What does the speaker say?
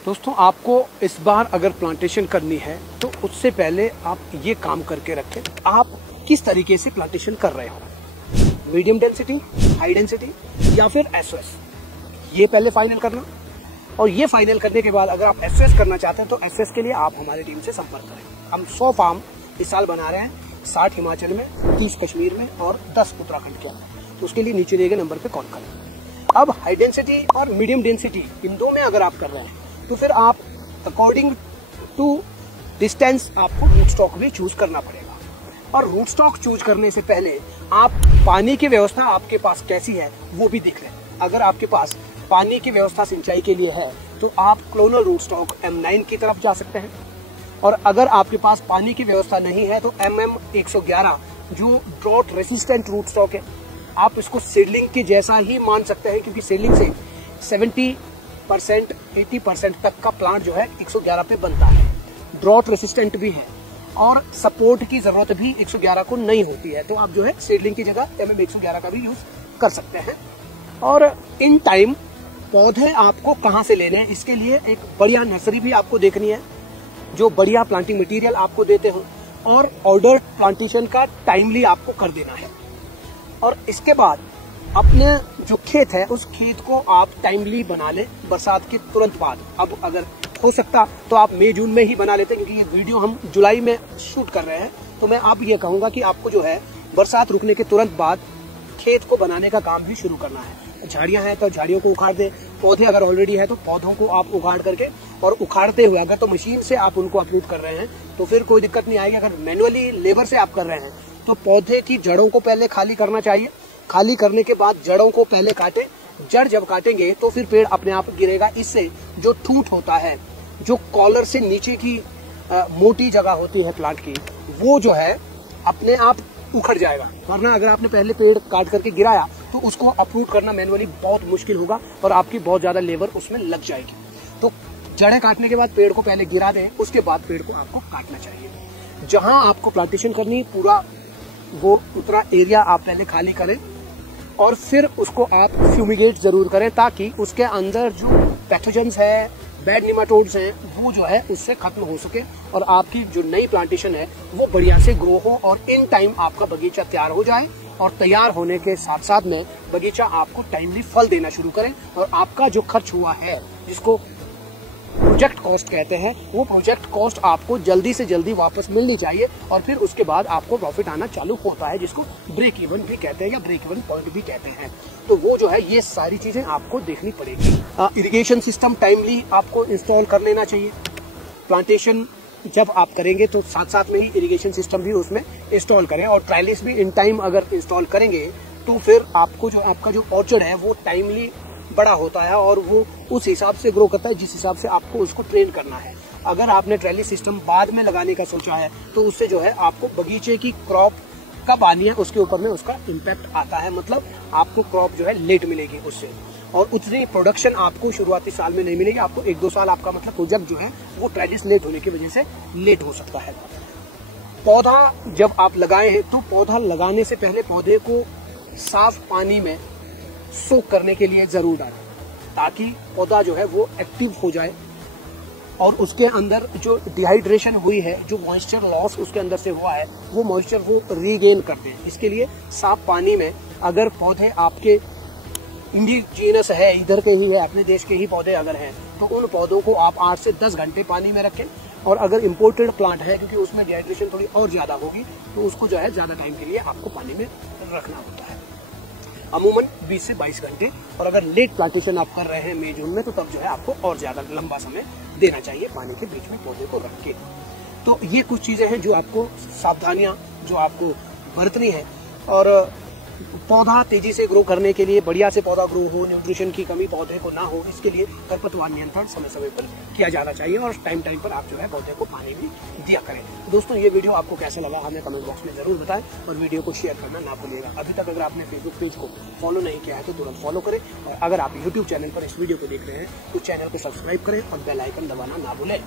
दोस्तों आपको इस बार अगर प्लांटेशन करनी है तो उससे पहले आप ये काम करके रखें, आप किस तरीके से प्लांटेशन कर रहे हो, मीडियम डेंसिटी, हाई डेंसिटी या फिर एसओएस, ये पहले फाइनल करना। और ये फाइनल करने के बाद अगर आप एसओएस करना चाहते हैं तो एसओएस के लिए आप हमारी टीम से संपर्क करें। हम 100 फार्म इस साल बना रहे हैं, 60 हिमाचल में, 30 कश्मीर में और 10 उत्तराखंड के अंदर। तो उसके लिए नीचे दिए गए नंबर पे कॉल करें। अब हाई डेंसिटी और मीडियम डेंसिटी इन दो में अगर आप कर रहे हैं तो फिर आप अकॉर्डिंग टू डिस्टेंस आपको रूट स्टॉक भी चूज करना पड़ेगा। और रूट स्टॉक चूज करने से पहले आप पानी की व्यवस्था आपके पास कैसी है वो भी देख लें। अगर आपके पास पानी की व्यवस्था सिंचाई के लिए है तो आप क्लोनल रूट स्टॉक M9 की तरफ जा सकते हैं। और अगर आपके पास पानी की व्यवस्था नहीं है तो MM111 जो ड्रॉट रेसिस्टेंट रूट स्टॉक है, आप इसको सीडलिंग के जैसा ही मान सकते हैं, क्योंकि सीडलिंग से 70% 80% तक का प्लांट जो है 111 पे बनता है। ड्रॉट रेसिस्टेंट भी है और सपोर्ट की जरूरत भी 111 को नहीं होती है, तो आप जो है सीडलिंग की जगह MM111 का भी यूज कर सकते हैं। और इन टाइम पौधे आपको कहाँ से लेने हैं, इसके लिए एक बढ़िया नर्सरी भी आपको देखनी है जो बढ़िया प्लांटिंग मटेरियल आपको देते हो, और ऑर्डर प्लांटेशन का टाइमली आपको कर देना है। और इसके बाद अपने जो खेत है उस खेत को आप टाइमली बना ले बरसात के तुरंत बाद। अब अगर हो सकता तो आप मई जून में ही बना लेते, क्योंकि ये वीडियो हम जुलाई में शूट कर रहे हैं। तो मैं आप ये कहूंगा कि आपको जो है बरसात रुकने के तुरंत बाद खेत को बनाने का काम भी शुरू करना है। झाड़ियां हैं तो झाड़ियों को उखाड़ दे, पौधे अगर ऑलरेडी है तो पौधों को आप उखाड़ करके, और उखाड़ते हुए अगर तो मशीन से आप उनको अपरूट कर रहे हैं तो फिर कोई दिक्कत नहीं आएगी। अगर मैनुअली लेबर से आप कर रहे हैं तो पौधे की जड़ों को पहले खाली करना चाहिए। खाली करने के बाद जड़ों को पहले काटे, जड़ जब काटेंगे तो फिर पेड़ अपने आप गिरेगा। इससे जो ठूंठ होता है, जो कॉलर से नीचे की मोटी जगह होती है प्लांट की, वो जो है अपने आप उखड़ जाएगा। वरना अगर आपने पहले पेड़ काट करके गिराया तो उसको अपरूट करना मैनुअली बहुत मुश्किल होगा और आपकी बहुत ज्यादा लेबर उसमें लग जाएगी। तो जड़ें काटने के बाद पेड़ को पहले गिरा दें, उसके बाद पेड़ को आपको काटना चाहिए। जहां आपको प्लांटेशन करनी पूरा वो उतना एरिया आप पहले खाली करें और फिर उसको आप फ्यूमिगेट जरूर करें, ताकि उसके अंदर जो पैथोजेंस है, बैड निमाटोड्स हैं, वो जो है उससे खत्म हो सके और आपकी जो नई प्लांटेशन है वो बढ़िया से ग्रो हो और इन टाइम आपका बगीचा तैयार हो जाए। और तैयार होने के साथ साथ में बगीचा आपको टाइमली फल देना शुरू करें और आपका जो खर्च हुआ है, जिसको प्रोजेक्ट कॉस्ट कहते हैं, वो प्रोजेक्ट कॉस्ट आपको जल्दी से जल्दी वापस मिलनी चाहिए। और फिर उसके बाद आपको प्रॉफिट आना चालू होता है, जिसको ब्रेक इवन भी कहते हैं या ब्रेक इवन पॉइंट भी कहते हैं। तो वो जो है ये सारी चीजें आपको देखनी पड़ेगी। इरिगेशन सिस्टम टाइमली आपको इंस्टॉल कर लेना चाहिए। प्लांटेशन जब आप करेंगे तो साथ साथ में ही इरिगेशन सिस्टम भी उसमें इंस्टॉल करें, और ट्रायलिस भी इन टाइम अगर इंस्टॉल करेंगे तो फिर आपको जो आपका जो ऑर्चर्ड है वो टाइमली बड़ा होता है और वो उस हिसाब से ग्रो करता है जिस हिसाब से आपको उसको ट्रेन करना है। अगर आपने ट्रेली सिस्टम बाद में लगाने का सोचा है तो उससे जो है आपको बगीचे की क्रॉप कब आनी है उसके ऊपर में उसका इम्पैक्ट आता है। मतलब आपको क्रॉप जो है लेट मिलेगी उससे, और उतनी प्रोडक्शन आपको शुरुआती साल में नहीं मिलेगी। आपको 1-2 साल आपका मतलब प्रोजेक्ट जो है वो ट्रेलिस लेट होने की वजह से लेट हो सकता है। पौधा जब आप लगाए हैं तो पौधा लगाने से पहले पौधे को साफ पानी में सोक करने के लिए जरूर डालें, ताकि पौधा जो है वो एक्टिव हो जाए और उसके अंदर जो डिहाइड्रेशन हुई है, जो मॉइस्चर लॉस उसके अंदर से हुआ है, वो मॉइस्चर वो रीगेन करते हैं। इसके लिए साफ पानी में अगर पौधे आपके इंडिजीनस है, इधर के ही है, अपने देश के ही पौधे अगर हैं, तो उन पौधों को आप 8 से 10 घंटे पानी में रखें। और अगर इम्पोर्टेड प्लांट है, क्योंकि उसमें डिहाइड्रेशन थोड़ी और ज्यादा होगी, तो उसको जो है ज्यादा टाइम के लिए आपको पानी में रखना होता है, अमूमन 20 से 22 घंटे। और अगर लेट प्लांटेशन आप कर रहे हैं मई जून में, तो तब जो है आपको और ज्यादा लंबा समय देना चाहिए पानी के बीच में पौधे को रख के। तो ये कुछ चीजें हैं जो आपको सावधानियां जो आपको बरतनी है। और पौधा तेजी से ग्रो करने के लिए, बढ़िया से पौधा ग्रो हो, न्यूट्रिशन की कमी पौधे को ना हो, इसके लिए खरपतवार नियंत्रण समय समय पर किया जाना चाहिए और टाइम टाइम पर आप जो है पौधे को पानी भी दिया करें। दोस्तों ये वीडियो आपको कैसा लगा हमें कमेंट बॉक्स में जरूर बताएं और वीडियो को शेयर करना ना भूलिएगा। अभी तक अगर आपने फेसबुक पेज को फॉलो नहीं किया है तो तुरंत फॉलो करें, और अगर आप यूट्यूब चैनल पर इस वीडियो को देख रहे हैं तो चैनल को सब्सक्राइब करें और बेल आइकन दबाना ना भूलें।